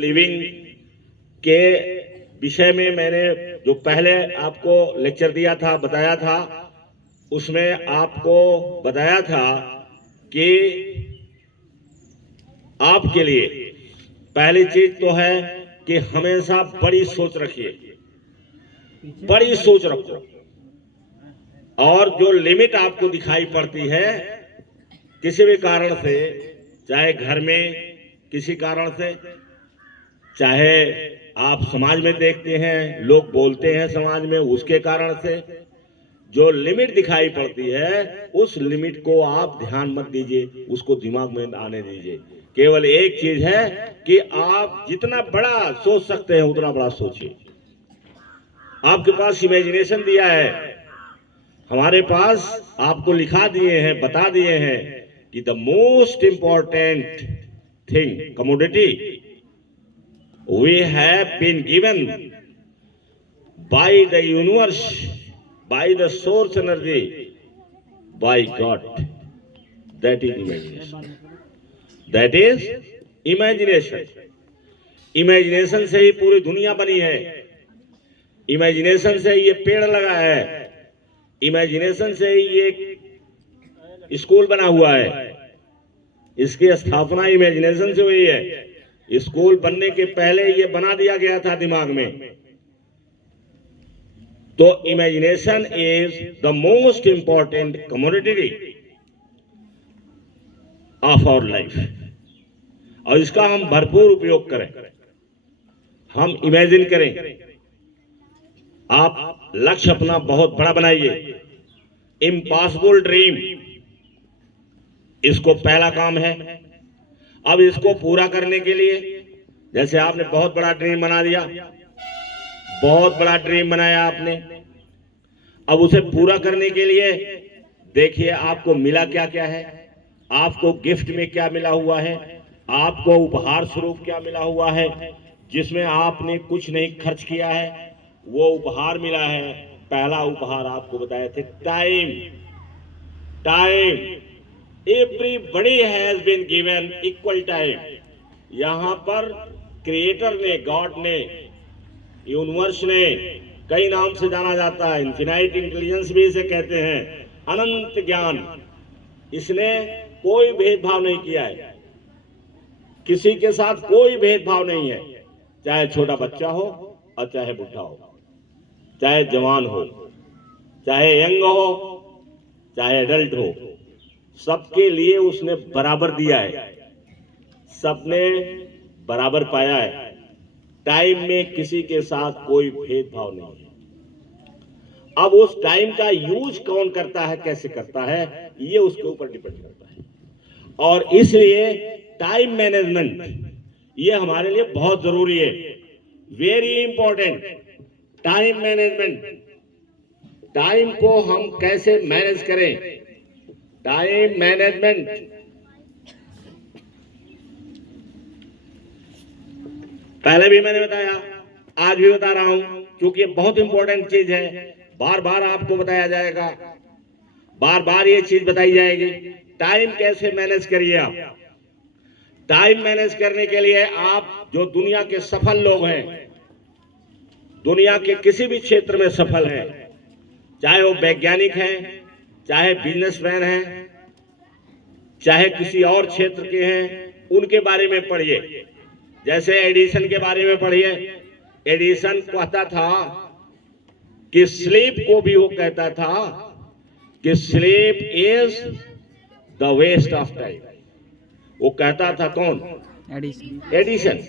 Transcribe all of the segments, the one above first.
Living के विषय में मैंने जो पहले आपको लेक्चर दिया था, बताया था, उसमें आपको बताया था कि आपके लिए पहली चीज तो है कि हमेशा बड़ी सोच रखिए, बड़ी सोच रखो। और जो लिमिट आपको दिखाई पड़ती है किसी भी कारण से, चाहे घर में किसी कारण से, चाहे आप समाज में देखते हैं लोग बोलते हैं समाज में, उसके कारण से जो लिमिट दिखाई पड़ती है उस लिमिट को आप ध्यान मत दीजिए, उसको दिमाग में आने दीजिए। केवल एक चीज है कि आप जितना बड़ा सोच सकते हैं उतना बड़ा सोचिए। आपके पास इमेजिनेशन दिया है, हमारे पास आपको लिखा दिए हैं, बता दिए हैं कि the most important thing commodity we have been given by the universe, by the source energy, by God. That is imagination. That is imagination. Imagination से ही पूरी दुनिया बनी है, इमेजिनेशन से ही ये पेड़ लगा है, इमेजिनेशन से ही ये स्कूल बना हुआ है, इसकी स्थापना इमेजिनेशन से हुई है। स्कूल बनने के पहले ये बना दिया गया था दिमाग में। तो imagination is the most important commodity of our life, और इसका हम भरपूर उपयोग करें, हम इमेजिन करें। आप लक्ष्य अपना बहुत बड़ा बनाइए, इम्पॉसिबल ड्रीम, इसको पहला काम है। अब इसको पूरा करने के लिए, जैसे आपने बहुत बड़ा ड्रीम बना दिया, बहुत बड़ा ड्रीम बनाया आपने, अब उसे पूरा करने के लिए देखिए आपको मिला क्या क्या है, आपको गिफ्ट में क्या मिला हुआ है, आपको उपहार स्वरूप क्या मिला हुआ है, जिसमें आपने कुछ नहीं खर्च किया है वो उपहार मिला है। पहला उपहार आपको बताए थे time. Time, Everybody has been given equal time. यहां पर क्रिएटर ने, गॉड ने, यूनिवर्स ने, कई नाम से जाना जाता है, इन्फिनाइट इंटेलिजेंस भी इसे कहते हैं, अनंत ज्ञान, इसने कोई भेदभाव नहीं किया है, किसी के साथ कोई भेदभाव नहीं है, चाहे छोटा बच्चा हो और चाहे बुढ़ा हो, चाहे जवान हो, चाहे यंग हो, चाहे एडल्ट हो, सबके लिए उसने बराबर दिया है, सबने बराबर पाया है। टाइम में किसी के साथ कोई भेदभाव नहीं है। अब उस टाइम का यूज कौन करता है, कैसे करता है, ये उसके ऊपर डिपेंड करता है। और इसलिए टाइम मैनेजमेंट ये हमारे लिए बहुत जरूरी है, very important. Time management, time को हम कैसे मैनेज करें, टाइम मैनेजमेंट, पहले भी मैंने बताया, आज भी बता रहा हूं, क्योंकि ये बहुत इंपॉर्टेंट चीज है, बार बार आपको बताया जाएगा, बार बार ये चीज बताई जाएगी। टाइम कैसे मैनेज करिए आप। टाइम मैनेज करने के लिए आप जो दुनिया के सफल लोग हैं, दुनिया के किसी भी क्षेत्र में सफल हैं, चाहे वो वैज्ञानिक हैं, चाहे बिजनेसमैन हैं, चाहे किसी और क्षेत्र के हैं, उनके बारे में पढ़िए। जैसे एडिसन के बारे में पढ़िए। एडिसन कहता था कि स्लीप को भी वो कहता था कि sleep is the waste of time. वो कहता था कौन? एडिसन।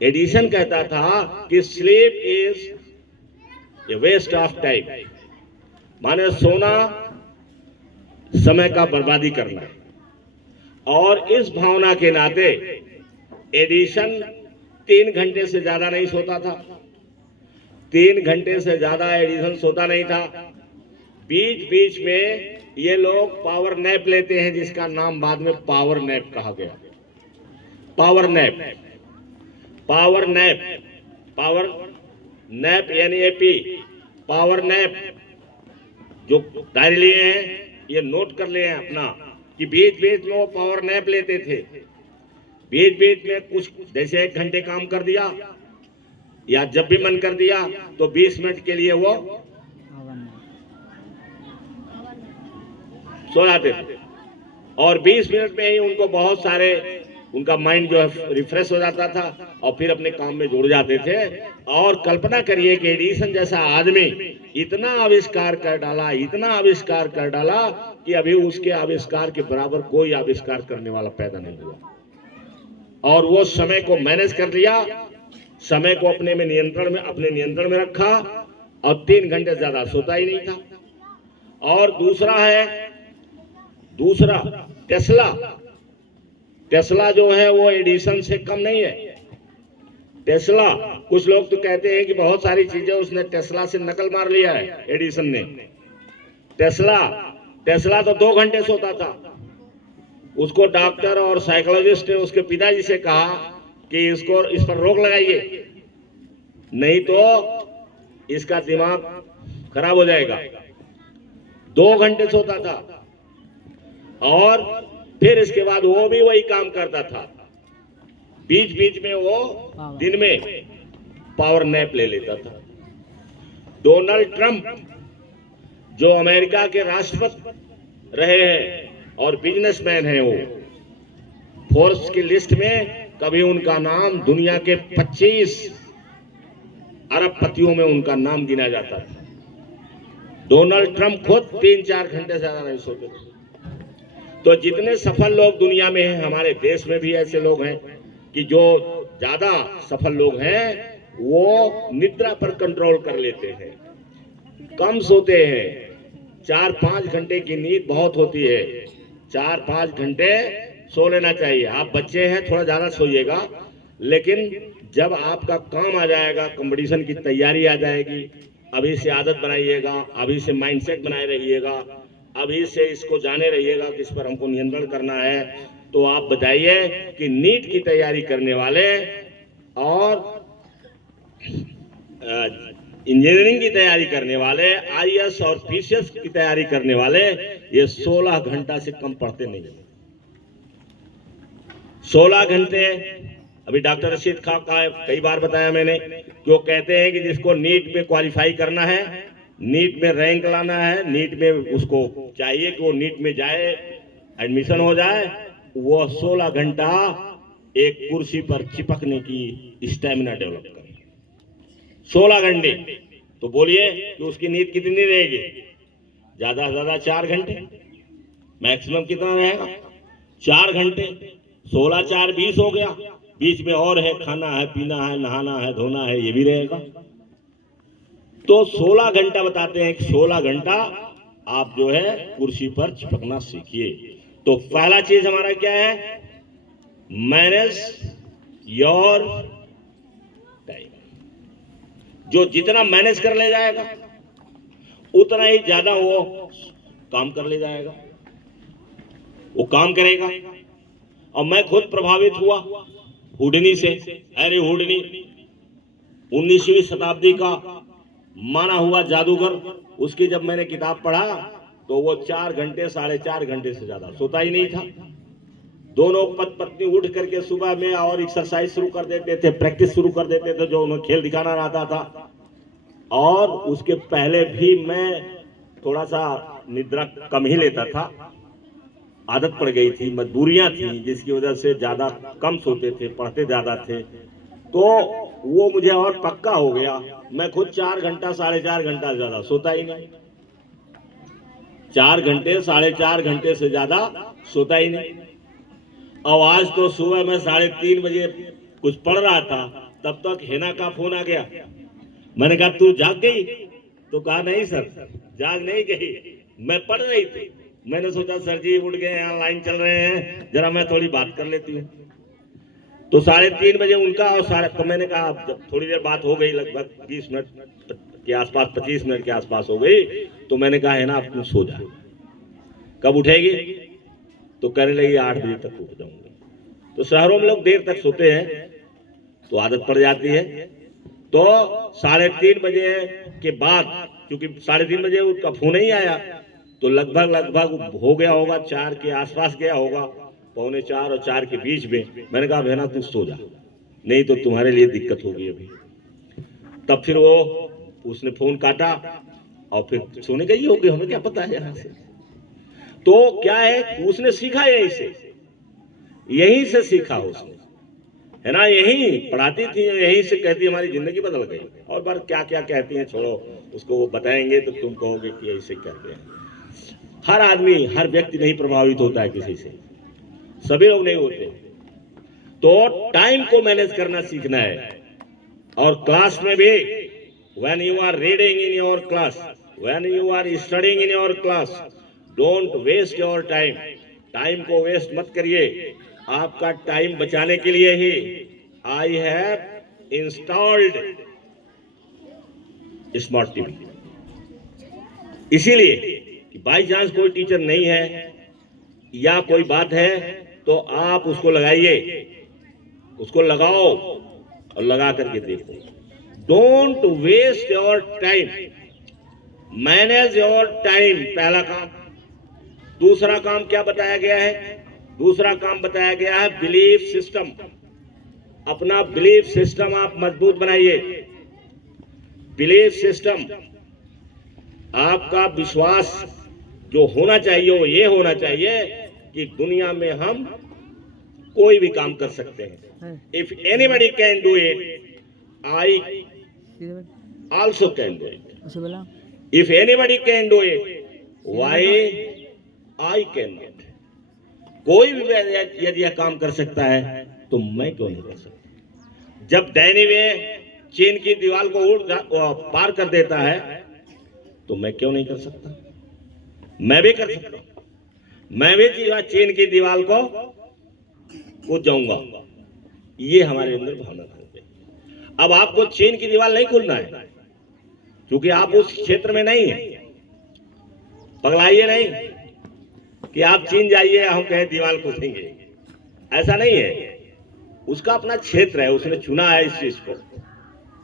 एडिसन कहता था कि sleep is a waste of time, माने सोना समय का बर्बादी करना। और इस भावना के नाते एडिसन 3 घंटे से ज्यादा नहीं सोता था, 3 घंटे से ज्यादा एडिसन सोता नहीं था। बीच बीच में ये लोग पावर नैप लेते हैं, जिसका नाम बाद में पावर नैप कहा गया। Power nap, power nap, power nap यानी एपी, पावर नैप। जो डायरी लिए हैं ये नोट कर लिए हैं अपना कि बीच बीच में वो पावर नैप लेते थे। बीच बीच में कुछ जैसे 1 घंटे काम कर दिया या जब भी मन कर दिया तो 20 मिनट के लिए वो सो जाते थे और 20 मिनट में ही उनको बहुत सारे उनका माइंड जो है रिफ्रेश हो जाता था और फिर अपने काम में जुड़ जाते थे। और कल्पना करिए कि एडिसन जैसा आदमी इतना आविष्कार कर डाला, इतना आविष्कार कर डाला कि अभी उसके आविष्कार के बराबर कोई आविष्कार करने वाला पैदा नहीं हुआ। और वो समय को मैनेज कर लिया, समय को अपने नियंत्रण में रखा और 3 घंटे ज्यादा सोता ही नहीं था। और दूसरा टेस्ला जो है वो एडिसन से कम नहीं है। टेस्ला, कुछ लोग तो कहते हैं कि बहुत सारी चीजें उसने टेस्ला से नकल मार लिया है एडिसन ने। टेस्ला तो 2 घंटे सोता था। उसको डॉक्टर और साइकोलॉजिस्ट ने उसके पिताजी से कहा कि इस पर रोक लगाइए, नहीं तो इसका दिमाग खराब हो जाएगा। 2 घंटे सोता था और फिर इसके बाद वो भी वही काम करता था। बीच बीच में वो दिन में पावर नैप ले लेता था। डोनाल्ड ट्रंप जो अमेरिका के राष्ट्रपति रहे हैं और बिजनेसमैन हैं, वो फोर्ब्स की लिस्ट में कभी उनका नाम दुनिया के 25 अरबपतियों में उनका नाम गिना जाता था। डोनाल्ड ट्रंप खुद 3-4 घंटे से ज्यादा नहीं सोते थे। तो जितने सफल लोग दुनिया में हैं, हमारे देश में भी ऐसे लोग हैं कि जो ज्यादा सफल लोग हैं वो निद्रा पर कंट्रोल कर लेते हैं, कम सोते हैं। 4-5 घंटे की नींद बहुत होती है। 4-5 घंटे सो लेना चाहिए। आप बच्चे हैं, थोड़ा ज्यादा सोइएगा, लेकिन जब आपका काम आ जाएगा, कंपटीशन की तैयारी आ जाएगी, अभी से आदत बनाइएगा, अभी से माइंडसेट बनाए रहिएगा, अभी से इसको जाने रहिएगा कि इस पर हमको नियंत्रण करना है। तो आप बताइए कि नीट की तैयारी करने वाले और इंजीनियरिंग की तैयारी करने वाले, आईएएस और पीसीएस की तैयारी करने वाले, ये 16 घंटा से कम पढ़ते नहीं है। 16 घंटे। अभी डॉक्टर रशीद खान का कई बार बताया मैंने कि वो कहते हैं कि जिसको नीट में क्वालिफाई करना है, नीट में रैंक लाना है, नीट में उसको चाहिए कि वो नीट में जाए, एडमिशन हो जाए, वो 16 घंटा एक कुर्सी पर चिपकने की स्टैमिना डेवलप करे। 16 घंटे। तो बोलिए कि उसकी नींद कितनी रहेगी? ज्यादा से ज्यादा 4 घंटे। मैक्सिमम कितना रहेगा? 4 घंटे। 16-4 20 हो गया। बीच में और है, खाना है, पीना है, नहाना है, धोना है, ये भी रहेगा। तो 16 घंटा बताते हैं कि 16 घंटा आप जो है कुर्सी पर चिपकना सीखिए। तो पहला चीज हमारा क्या है? Manage your time. जो जितना मैनेज कर ले जाएगा उतना ही ज्यादा वो काम कर ले जाएगा, वो काम करेगा। और मैं खुद प्रभावित हुआ हुडनी से। अरे हुडनी 19वीं शताब्दी का माना हुआ जादूगर, उसकी जब मैंने किताब पढ़ा तो वो 4 घंटे 4.5 घंटे से ज्यादा सोता ही नहीं था। दोनों पत्नी उठ करके सुबह में और एक्सरसाइज शुरू कर देते थे, प्रैक्टिस शुरू कर देते थे, जो उन्हें खेल दिखाना रहता था। और उसके पहले भी मैं थोड़ा सा निद्रा कम ही लेता था, आदत पड़ गई थी, मजबूरियां थी, जिसकी वजह से ज्यादा कम सोते थे, पढ़ते ज्यादा थे। तो वो मुझे और पक्का हो गया। मैं खुद 4 घंटा 4.5 घंटा ज्यादा सोता ही नहीं। 4 घंटे 4.5 घंटे से ज्यादा सोता ही नहीं। और आज तो सुबह में 3:30 बजे कुछ पढ़ रहा था, तब तक हेना का फोन आ गया। मैंने कहा तू जाग गई? तो कहा नहीं सर, जाग नहीं गई, मैं पढ़ रही थी। मैंने सोचा सर जी उठ गए, यहाँ लाइन चल रहे हैं, जरा मैं थोड़ी बात कर लेती हूँ। तो 3:30 बजे उनका और तो मैंने कहा जब थोड़ी देर बात हो गई, लगभग 20 मिनट के आसपास, 25 मिनट के आसपास हो गई, तो मैंने कहा है ना आप सो जा, कब उठेगी? तो कहने लगी 8 बजे तक उठ जाऊंगी। तो शहरों में लोग देर तक सोते हैं तो आदत पड़ जाती है। तो 3:30 बजे के बाद, क्योंकि 3:30 बजे उसका फोन ही आया, तो लगभग हो गया होगा 4 के आसपास गया होगा, 3:45 और 4 के बीच में। मैंने कहा बहना तू सो जा, नहीं तो तुम्हारे लिए दिक्कत होगी अभी। तब फिर उसने फोन काटा और फिर सोने गई होगी, हमें क्या पता है यहाँ से। तो क्या है, उसने सीखा यहीं से सीखा उसने, है ना। यहीं पढ़ाती थी, यहीं से कहती हमारी जिंदगी बदल गई। और बार क्या क्या कहती हैं छोड़ो, उसको वो बताएंगे तो तुम कहोगे कि ऐसे कहते हैं। हर आदमी, हर व्यक्ति नहीं प्रभावित होता है किसी से, सभी लोग नहीं होते। तो टाइम को मैनेज करना सीखना है। और क्लास में भी, when you are reading in your class, when you are studying in your class, don't waste your time. Time को वेस्ट मत करिए। आपका टाइम बचाने के लिए ही I have installed smart TV. इसीलिए कि बाई चांस कोई टीचर नहीं है या कोई बात है तो आप उसको लगाइए, उसको लगाओ और लगा करके देखो। Don't waste your time, manage your time, पहला काम। दूसरा काम क्या बताया गया है? दूसरा काम बताया गया है बिलीफ सिस्टम। अपना बिलीफ सिस्टम आप मजबूत बनाइए। बिलीफ सिस्टम, आपका विश्वास जो होना चाहिए वो ये होना चाहिए कि दुनिया में हम कोई भी काम कर सकते हैं। If anybody can do it, I also can do it. If anybody can do it, why I can not. कोई भी यदि यह काम कर सकता है तो मैं क्यों नहीं कर सकता। जब डैनी वे चीन की दीवार को पार कर देता है तो मैं क्यों नहीं कर सकता। मैं भी कर सकता हूं, मैं भी चीन की दीवार को कूद जाऊंगा। ये हमारे अंदर भावना है। अब आपको चीन की दीवार नहीं खोलना है क्योंकि आप उस क्षेत्र में नहीं है। पगलाइए नहीं कि आप चीन जाइए, हम कहें दीवार कूदेंगे, ऐसा नहीं है। उसका अपना क्षेत्र है, उसने चुना है इस चीज को।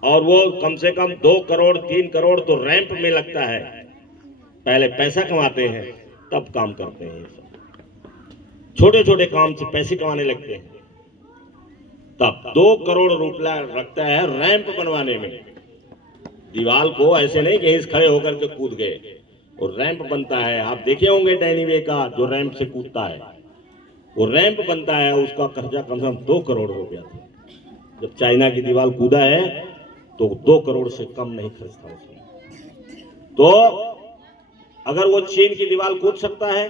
और वो कम से कम 2 करोड़ 3 करोड़ तो रैंप में लगता है। पहले पैसा कमाते हैं तब काम करते हैं। छोटे छोटे काम से पैसे कमाने लगते हैं, तब 2 करोड़ रुपया रखता है रैंप बनवाने में। दीवार को ऐसे नहीं कि खड़े होकर के कूद गए, और रैंप बनता है। आप देखे होंगे डैनीवे का जो रैंप से कूदता है, वो रैंप बनता है, उसका खर्चा कम से कम 2 करोड़ रुपया था। जब चाइना की दीवार कूदा है तो 2 करोड़ से कम नहीं खर्च था उसमें। तो अगर वो चीन की दीवार कूद सकता है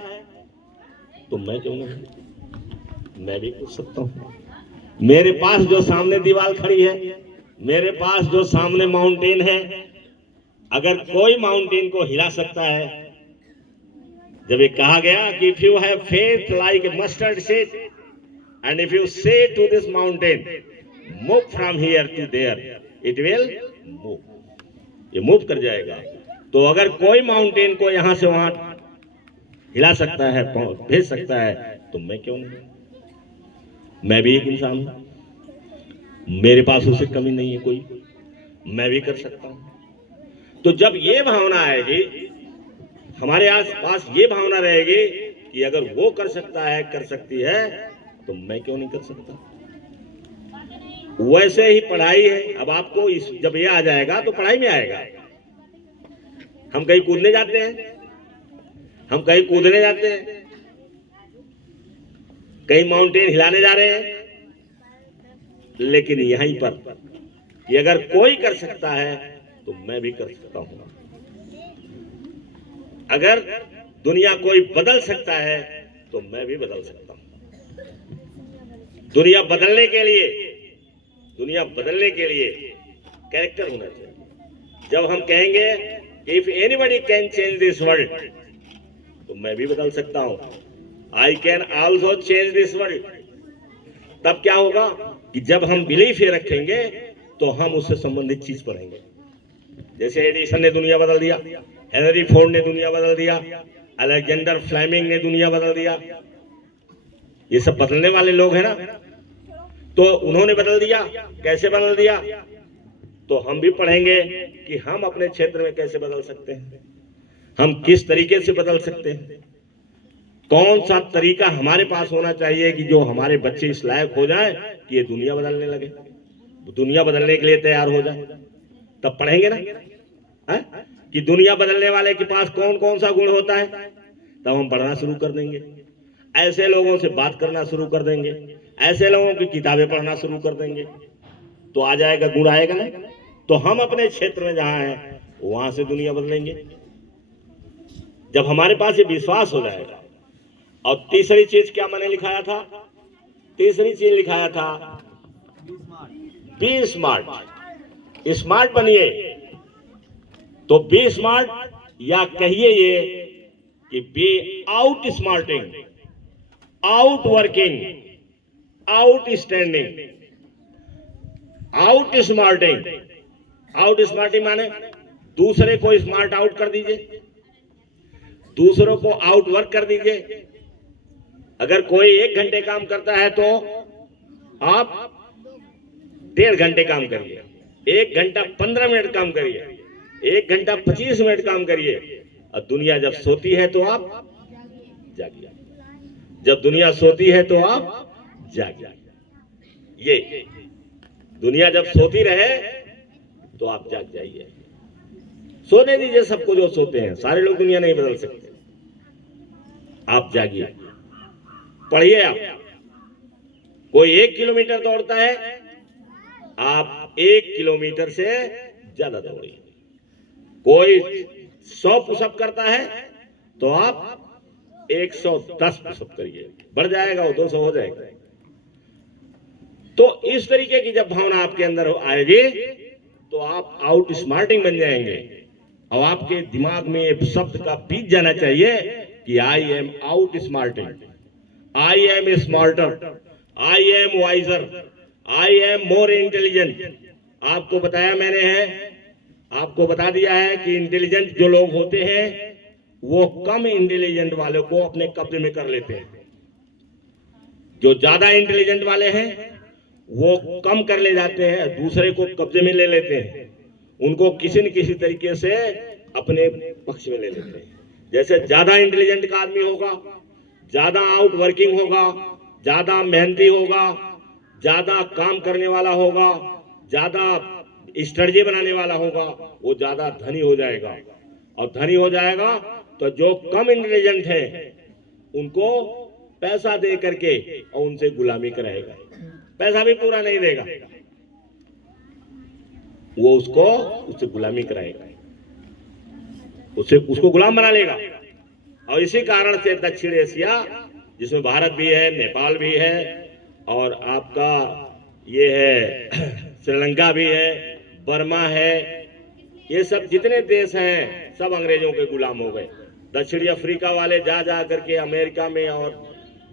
तो मैं क्यों नहीं, मैं भी कूद सकता हूं। मेरे पास जो सामने दीवार खड़ी है, मेरे पास जो सामने माउंटेन है, अगर कोई माउंटेन को हिला सकता है। जब ये कहा गया कि if you have faith like a mustard seed and if you say to this mountain move from here to there, it will move, ये मूव कर जाएगा। तो अगर कोई माउंटेन को यहां से वहां हिला सकता है, भेज सकता है, तो मैं क्यों नहीं। मैं भी एक इंसान हूं, मेरे पास उससे कमी नहीं है कोई, मैं भी कर सकता हूं। तो जब ये भावना आएगी हमारे आस पास, ये भावना रहेगी कि अगर वो कर सकता है, कर सकती है, तो मैं क्यों नहीं कर सकता। वैसे ही पढ़ाई है। अब आपको जब ये आ जाएगा तो पढ़ाई में आएगा। हम कहीं कूदने जाते हैं, हम कहीं कूदने जाते हैं, कहीं माउंटेन हिलाने जा रहे हैं, लेकिन यहीं पर कि अगर कोई कर सकता है तो मैं भी कर सकता हूं। अगर दुनिया कोई बदल सकता है तो मैं भी बदल सकता हूं। दुनिया बदलने के लिए, दुनिया बदलने के लिए कैरेक्टर होना चाहिए। जब हम कहेंगे if anybody can change this world, तो मैं भी बदल सकता हूं। I can also change this world. तब क्या होगा कि जब हम बिलीफ ये रखेंगे तो हम उससे संबंधित चीज पढ़ेंगे। जैसे एडिसन ने दुनिया बदल दिया, हेनरी फोर्ड ने दुनिया बदल दिया, अलेक्जेंडर फ्लेमिंग ने दुनिया बदल दिया। ये सब बदलने वाले लोग हैं ना। तो उन्होंने बदल दिया, कैसे बदल दिया, तो हम भी पढ़ेंगे कि हम अपने क्षेत्र में कैसे बदल सकते हैं, हम किस तरीके से बदल सकते हैं। कौन सा तरीका हमारे पास होना चाहिए कि जो हमारे बच्चे इस लायक हो जाए कि ये दुनिया बदलने लगे, दुनिया बदलने के लिए तैयार हो जाए, तब पढ़ेंगे ना है? कि दुनिया बदलने वाले के पास कौन कौन सा गुण होता है, तब हम पढ़ना शुरू कर देंगे, ऐसे लोगों से बात करना शुरू कर देंगे, ऐसे लोगों की किताबें पढ़ना शुरू कर देंगे, तो आ जाएगा, गुण आएगा ना। तो हम अपने क्षेत्र में जहां हैं वहां से दुनिया बदलेंगे जब हमारे पास ये विश्वास हो जाएगा। और तीसरी चीज क्या मैंने लिखाया था, तीसरी चीज लिखाया था बी स्मार्ट। स्मार्ट बनिए, तो बी स्मार्ट या कहिए ये कि be out smarting, out working, out standing, out smarting. Out smarting माने दूसरे को स्मार्ट आउट कर दीजिए, दूसरों को आउट वर्क कर दीजिए। अगर कोई 1 घंटे काम करता है तो आप 1.5 घंटे काम करिए, 1 घंटा 15 मिनट काम करिए, 1 घंटा 25 मिनट काम करिए। और दुनिया जब सोती है तो आप जागिए, जब दुनिया सोती है तो आप जागिए। ये दुनिया जब सोती रहे तो आप जाग जाइए, सोने दीजिए सबको जो सोते हैं, सारे लोग दुनिया नहीं बदल सकते। आप जागिए, पढ़िए। आप कोई 1 किलोमीटर दौड़ता है, आप 1 किलोमीटर से ज्यादा दौड़िए। कोई 100 पुशअप करता है तो आप 110 पुशअप करिए, बढ़ जाएगा वो 200 हो जाएगा। तो इस तरीके की जब भावना आपके अंदर आएगी तो आप आउट स्मार्टिंग बन जाएंगे। और आपके दिमाग में एक शब्द का बीज जाना चाहिए कि I am outsmarting, I am smarter, I am wiser, I am more intelligent. आपको बताया मैंने है, आपको बता दिया है कि इंटेलिजेंट जो लोग होते हैं वो कम इंटेलिजेंट वालों को अपने कब्जे में कर लेते हैं। जो ज्यादा इंटेलिजेंट वाले हैं वो कम कर ले जाते हैं, दूसरे को कब्जे में ले लेते हैं, उनको किसी न किसी तरीके से अपने पक्ष में ले लेते हैं। जैसे ज्यादा इंटेलिजेंट का आदमी होगा, ज्यादा आउट वर्किंग होगा, ज्यादा मेहनती होगा, ज्यादा काम करने वाला होगा, ज्यादा स्ट्रेटजी बनाने वाला होगा, वो ज्यादा धनी हो जाएगा। और धनी हो जाएगा तो जो कम इंटेलिजेंट है उनको पैसा दे करके और उनसे गुलामी कराएगा, पैसा भी पूरा नहीं देगा, वो उससे गुलामी कराएगा, उसको गुलाम बना लेगा। और इसी कारण से दक्षिण एशिया, जिसमें भारत भी है, नेपाल भी है, और आपका ये है श्रीलंका भी है, बर्मा है, ये सब जितने देश हैं सब अंग्रेजों के गुलाम हो गए। दक्षिणी अफ्रीका वाले जा करके अमेरिका में और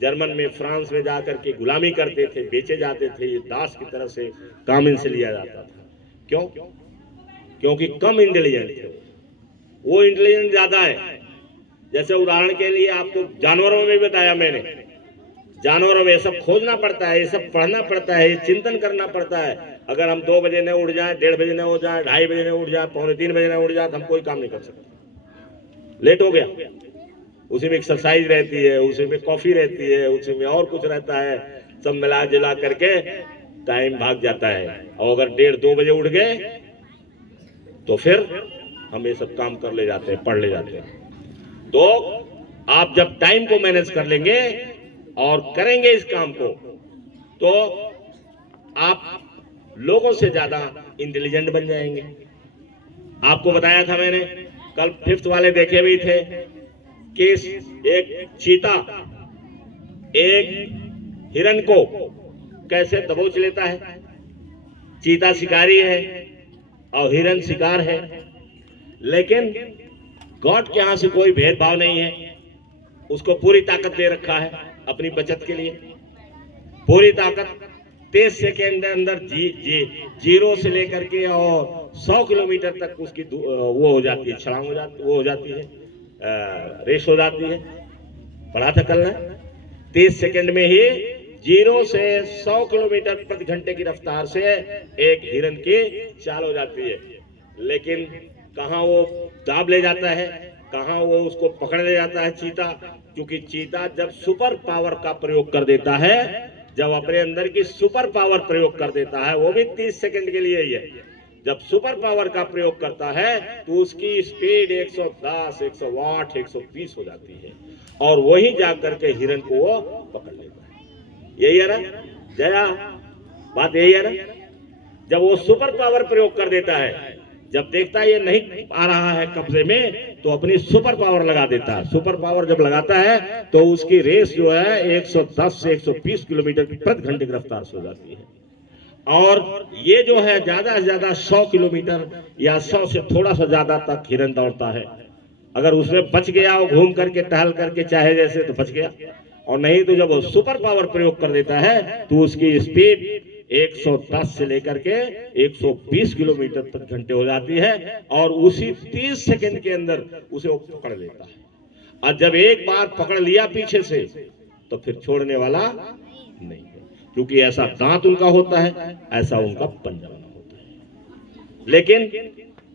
जर्मन में, फ्रांस में जाकर के गुलामी करते थे, बेचे जाते थे, ये दास की तरह से काम इनसे लिया जाता था। क्यों? क्योंकि कम इंटेलिजेंट थे, वो इंटेलिजेंट ज्यादा है। जैसे उदाहरण के लिए आपको जानवरों में बताया मैंने, जानवरों में ये सब खोजना पड़ता है, ये सब पढ़ना पड़ता है, ये चिंतन करना पड़ता है। अगर हम 2 बजे न उठ जाए, 1:30 बजे न हो जाए, 2:30 बजे न उठ जाए, 2:45 बजे न उठ जाए, तो हम कोई काम नहीं कर सकते। लेट हो गया, उसी में एक्सरसाइज रहती है, उसी में कॉफी रहती है, उसी में और कुछ रहता है, सब मिला जुला करके टाइम भाग जाता है। और अगर 1:30-2 बजे उठ गए तो फिर हम ये सब काम कर ले जाते हैं, पढ़ ले जाते हैं। तो आप जब टाइम को मैनेज कर लेंगे और करेंगे इस काम को, तो आप लोगों से ज्यादा इंटेलिजेंट बन जाएंगे। आपको बताया था मैंने, कल 5th वाले देखे भी थे कि एक चीता एक हिरन को कैसे दबोच लेता है। चीता शिकारी है और हिरन शिकार है, लेकिन गॉड के यहां से कोई भेदभाव नहीं है, उसको पूरी ताकत दे रखा है अपनी बचत के लिए। पूरी ताकत 23 सेकेंड के अंदर जीरो से लेकर के और 100 किलोमीटर तक उसकी वो हो जाती है, छलांग हो जाती, वो हो जाती है, रेस हो जाती है। पढ़ा था कल ना, 30 सेकेंड में ही 0 से 100 किलोमीटर प्रति घंटे की रफ्तार से एक हिरन की चाल हो जाती है। लेकिन कहां वो दाब ले जाता है, कहाँ वो उसको पकड़ ले जाता है चीता, क्योंकि चीता जब सुपर पावर का प्रयोग कर देता है, जब अपने अंदर की सुपर पावर प्रयोग कर देता है, वो भी 30 सेकंड के लिए ही है, जब सुपर पावर का प्रयोग करता है तो उसकी स्पीड 110, 108, 120 हो जाती है और वही जा करके हिरण को वो पकड़ लेता है। यही है ना जया, बात यही है ना। जब वो सुपर पावर प्रयोग कर देता है, जब देखता है ये नहीं आ रहा है कब्जे में, तो अपनी सुपर पावर लगा देता है। सुपर पावर जब लगाता है तो उसकी रेस जो है 110 से 120 किलोमीटर प्रति घंटे की रफ्तार से हो जाती है। और ये जो है ज्यादा से ज्यादा 100 किलोमीटर या 100 से थोड़ा सा ज्यादा तक हिरण दौड़ता है। अगर उसमें बच गया और घूम करके टहल करके चाहे जैसे तो बच गया, और नहीं तो जब वो सुपर पावर प्रयोग कर देता है तो उसकी स्पीड 110 से लेकर के 120 किलोमीटर प्रति घंटे हो जाती है और उसी 30 सेकंड के अंदर उसे वो पकड़ लेता है। और जब एक बार पकड़ लिया पीछे से तो फिर छोड़ने वाला नहीं है, क्योंकि ऐसा दांत उनका होता है, ऐसा उनका पंजा होता है। लेकिन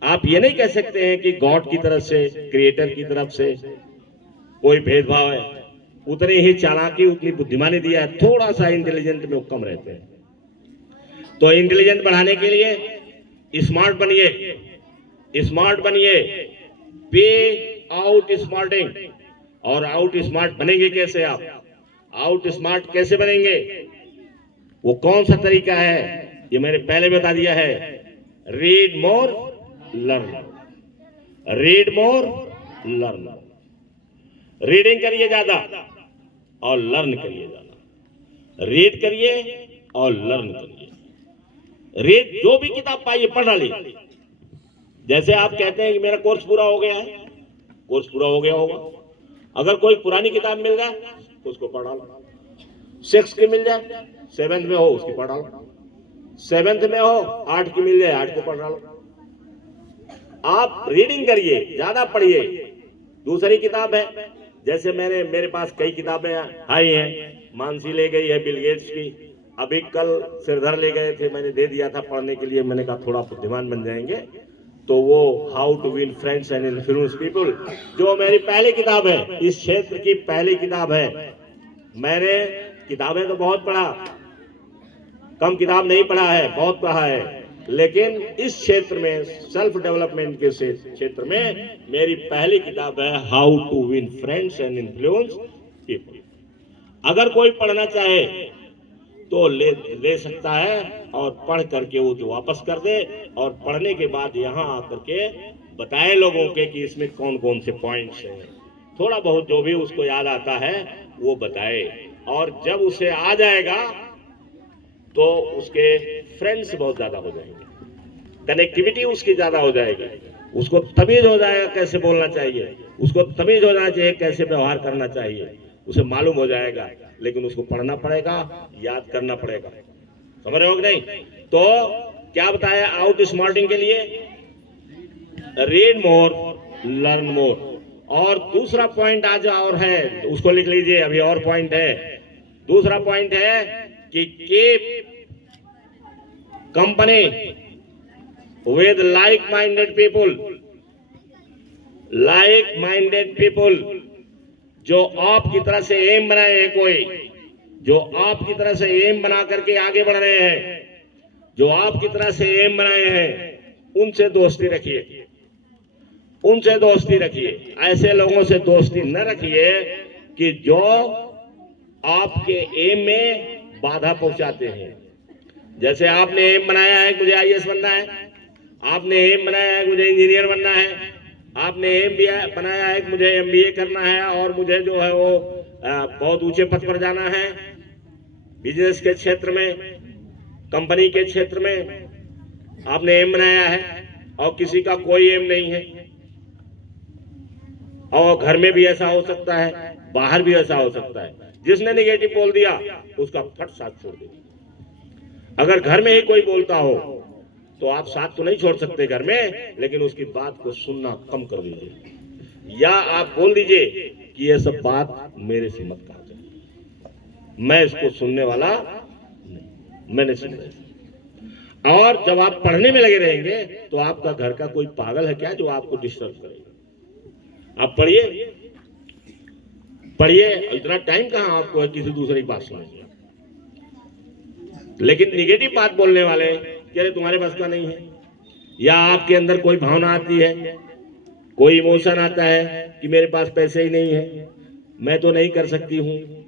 आप ये नहीं कह सकते हैं कि गॉड की तरफ से, क्रिएटर की तरफ से कोई भेदभाव है। उतनी ही चालाकी, उतनी बुद्धिमानी दिया है, थोड़ा सा इंटेलिजेंट में वो कम रहते हैं। तो इंटेलिजेंट बढ़ाने के लिए स्मार्ट बनिए, स्मार्ट बनिए, पे आउट स्मार्टिंग। और आउट स्मार्ट बनेंगे कैसे आप? आउट स्मार्ट कैसे बनेंगे? वो कौन सा तरीका है ये मैंने पहले बता दिया है। Read more learn, read more learn. Reading करिए ज्यादा और लर्न करिए ज्यादा। रीड करिए और लर्न करिए। रीड, जो भी किताब पाइए पढ़ डालिए। जैसे आप कहते हैं कि मेरा कोर्स पूरा हो गया है, कोर्स पूरा हो गया होगा। अगर कोई पुरानी किताब मिल जाए तो उसको पढ़ डालो। 6 की मिल जाए, 7th में हो उसकी पढ़ डालो। 7th में हो 8 की मिल जाए, 8 को पढ़ डालो। आप रीडिंग करिए, ज्यादा पढ़िए। दूसरी किताब है, जैसे मेरे पास कई किताबें आई हैं। मानसी ले गई है बिल गेट्स की, अभी कल सिरधर ले गए थे, मैंने दे दिया था पढ़ने के लिए। मैंने कहा थोड़ा बुद्धिमान बन जाएंगे, तो वो how to win friends and influence people, जो मेरी पहली किताब है, इस क्षेत्र की पहली किताब है। मैंने किताबें तो बहुत पढ़ा, कम किताब नहीं पढ़ा है, बहुत पढ़ा है, लेकिन इस क्षेत्र में, सेल्फ डेवलपमेंट के क्षेत्र में, मेरी पहली किताब है how to win friends and influence people. अगर कोई पढ़ना चाहे तो ले सकता है और पढ़ करके वो जो वापस कर दे, और पढ़ने के बाद यहाँ आकर के बताए लोगों के कि इसमें कौन कौन से पॉइंट्स हैं। थोड़ा बहुत जो भी उसको याद आता है वो बताए, और जब उसे आ जाएगा तो उसके फ्रेंड्स बहुत ज्यादा हो जाएंगे, कनेक्टिविटी उसकी ज्यादा हो जाएगी, उसको तमीज हो जाएगा कैसे बोलना चाहिए, उसको तमीज हो जाना चाहिए कैसे व्यवहार करना चाहिए, उसे मालूम हो जाएगा। लेकिन उसको पढ़ना पड़ेगा, याद करना पड़ेगा। समझ रहे हो कि नहीं? तो क्या बताया आउट स्मार्टिंग के लिए? Read more learn more. और दूसरा पॉइंट आज और है, उसको लिख लीजिए, अभी और पॉइंट है। दूसरा पॉइंट है कि keep company with like minded people. Like minded people, जो आपकी तरह से एम बनाए हैं, कोई जो आपकी तरह से एम बना करके आगे बढ़ रहे हैं, जो आपकी तरह से एम बनाए हैं, उनसे दोस्ती रखिए, उनसे दोस्ती रखिए। ऐसे लोगों से दोस्ती न रखिए कि जो आपके एम में बाधा पहुंचाते हैं। जैसे आपने एम बनाया है मुझे आईएएस बनना है, आपने एम बनाया है मुझे इंजीनियर बनना है, आपने एम बनाया है कि मुझे एमबीए करना है और मुझे जो है वो बहुत ऊंचे पद पर जाना है, बिजनेस के क्षेत्र में, कंपनी के क्षेत्र में आपने एम बनाया है, और किसी का कोई एम नहीं है। और घर में भी ऐसा हो सकता है, बाहर भी ऐसा हो सकता है। जिसने निगेटिव बोल दिया उसका फट साथ छोड़ दीजिए। अगर घर में ही कोई बोलता हो तो आप साथ तो नहीं छोड़ सकते घर में, लेकिन उसकी बात को सुनना कम कर दीजिए, या आप बोल दीजिए कि ये सब बात मेरे से मत कहा जाए, मैं इसको सुनने वाला नहीं, मैंने सुना। और जब आप पढ़ने में लगे रहेंगे तो आपका घर का कोई पागल है क्या जो आपको डिस्टर्ब करेगा? आप पढ़िए पढ़िए, इतना टाइम कहाँ आपको है किसी दूसरे की बात सुनने। लेकिन निगेटिव बात बोलने वाले कह रहे तुम्हारे बस का नहीं है, या आपके अंदर कोई भावना आती है, कोई इमोशन आता है कि मेरे पास पैसे ही नहीं है, मैं तो नहीं कर सकती हूँ,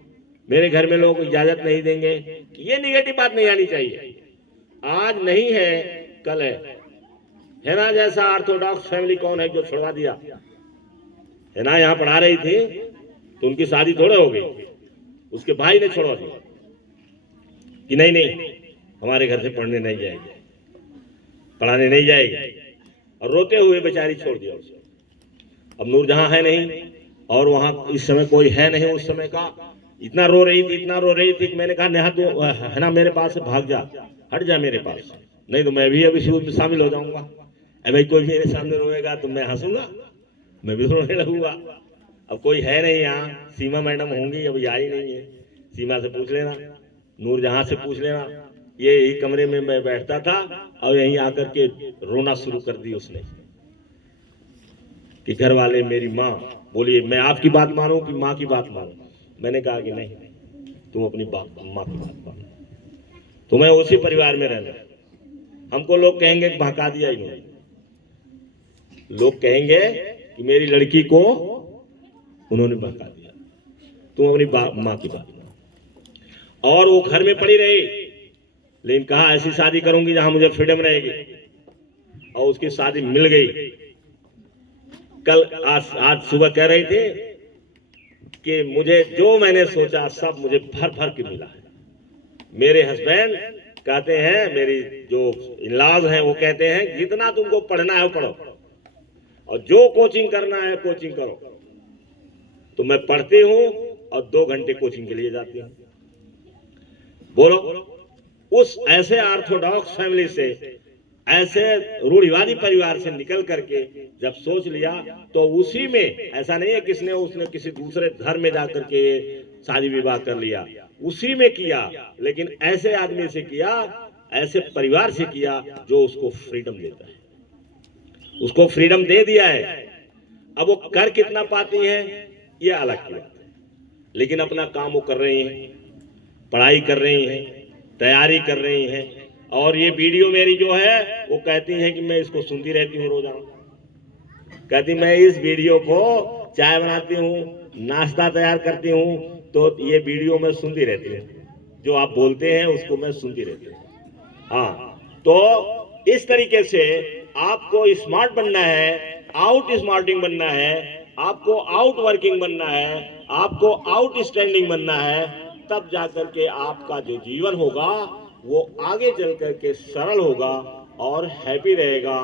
मेरे घर में लोग इजाजत नहीं देंगे, ये निगेटिव बात नहीं आनी चाहिए। आज नहीं है कल है ना। जैसा ऑर्थोडॉक्स फैमिली कौन है जो छुड़वा दिया है ना, यहाँ पढ़ा रही थी तो उनकी शादी थोड़े हो गई, उसके भाई ने छोड़वा दिया कि नहीं नहीं हमारे घर से पढ़ने नहीं जाएगी, पढ़ाने नहीं जाएगी, और रोते हुए बेचारी छोड़ दिया उसे। अब नूरजहां है नहीं और वहां इस समय कोई है नहीं, उस समय का इतना रो रही थी, इतना रो रही थी कि मैंने कहा नेहा तो है ना मेरे पास से भाग जा, हट जा मेरे पास, नहीं तो मैं भी अभी सूद में शामिल हो जाऊंगा। भाई कोई मेरे सामने रोएगा तो मैं हंसूंगा, मैं भी रोने लगूंगा। अब कोई है नहीं यहाँ, सीमा मैडम होंगी, अभी आई नहीं है, सीमा से पूछ लेना, नूरजहां से पूछ लेना, ये यही कमरे में मैं बैठता था और यहीं आकर के रोना शुरू कर दी उसने कि घर वाले, मेरी माँ बोलिए मैं आपकी बात मानूं कि माँ की बात मानूं। मैंने कहा कि नहीं, तुम अपनी माँ की बात मानो, तुम्हें उसी परिवार में रहना। हमको लोग कहेंगे कि भड़का दिया इन्होंने, लोग कहेंगे कि मेरी लड़की को उन्होंने बहका दिया, तुम अपनी माँ की बात मानो। और वो घर में पड़ी रही, लेकिन कहा ऐसी शादी करूंगी जहां मुझे फ्रीडम रहेगी, और उसकी शादी मिल गई। कल आज सुबह कह रही थी कि मुझे जो मैंने सोचा सब मुझे भर भर के मिला है। मेरे हस्बैंड कहते हैं, मेरी जो इनलॉज हैं वो कहते हैं जितना तुमको पढ़ना है वो पढ़ो, और जो कोचिंग करना है कोचिंग करो। तो मैं पढ़ती हूँ और 2 घंटे कोचिंग के लिए जाती हूँ। बोलो, उस ऐसे ऑर्थोडॉक्स फैमिली से, ऐसे रूढ़िवादी परिवार से निकल करके जब सोच लिया, तो उसी में ऐसा नहीं है किसने उसने किसी दूसरे धर्म में जाकर के शादी विवाह कर लिया, उसी में किया, लेकिन ऐसे आदमी से किया, ऐसे परिवार से किया जो उसको फ्रीडम देता है, उसको फ्रीडम दे दिया है। अब वो कर कितना पाती हैं ये अलग की बात है, लेकिन अपना काम वो कर रही हैं, पढ़ाई कर रही हैं, तैयारी कर रही हैं। और ये वीडियो मेरी जो है वो कहती हैं कि मैं इसको सुनती रहती हूँ रोजाना, कहती मैं इस वीडियो को चाय बनाती हूँ, नाश्ता तैयार करती हूँ, तो ये वीडियो मैं सुनती रहती हूँ, जो आप बोलते हैं उसको मैं सुनती रहती हूँ। हाँ, तो इस तरीके से आपको स्मार्ट बनना है, आउट स्मार्टिंग बनना है, आपको आउट वर्किंग बनना है, आपको आउट स्टैंडिंग बनना है, तब जाकर के आपका जो जीवन होगा वो आगे चल करके सरल होगा और हैप्पी रहेगा,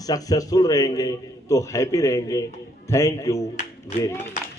सक्सेसफुल रहेंगे तो हैप्पी रहेंगे। Thank you very much.